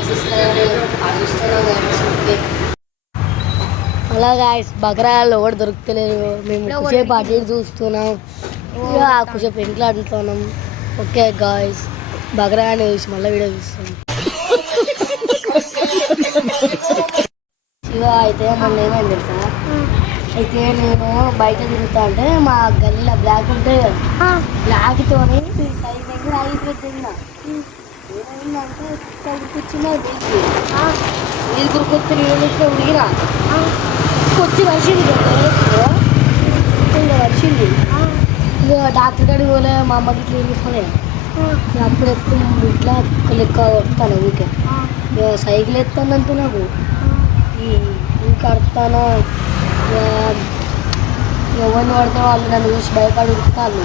Likes ఇస్తారని ఆశిస్తున్నాం. అలా గాయస్ బకరాలు ఎవరు దొరుకుతలేరు. మేము కుసేపు అటు ఇటు చూస్తున్నాం, కుసేపు ఇంట్లో అంటున్నాం. ఓకే గాయస్ బకరాని చూసి మళ్ళీ వీడియో చూస్తాం. శివ అయితే మొన్న ఏమైంది తెలుసా, అయితే నేను బయట తిరుగుతా అంటే మా గల్లీలో బ్లాక్ ఉంటే బ్లాక్తోని సైడ్ ఐస్ పెట్టిందా. ఏమైందంటే కూర్చున్నా నీళ్ళు గురికొచ్చి నీళ్ళు ఉడిగినా వచ్చి వర్షింది వర్షింది. ఇక డాక్టర్ కాడికి పోలే, మా అమ్మకి ఇట్లా ఏం చెప్పలే. అప్పుడు ఎప్పుడు ఇట్లా లెక్క వస్తాను ఊరికే సైకిల్ ఎత్తానంటే నాకు ఇంకా అడతాను. ఎవరిని పడితే వాళ్ళు నన్ను చూసి భయపడి ఉడుతాను.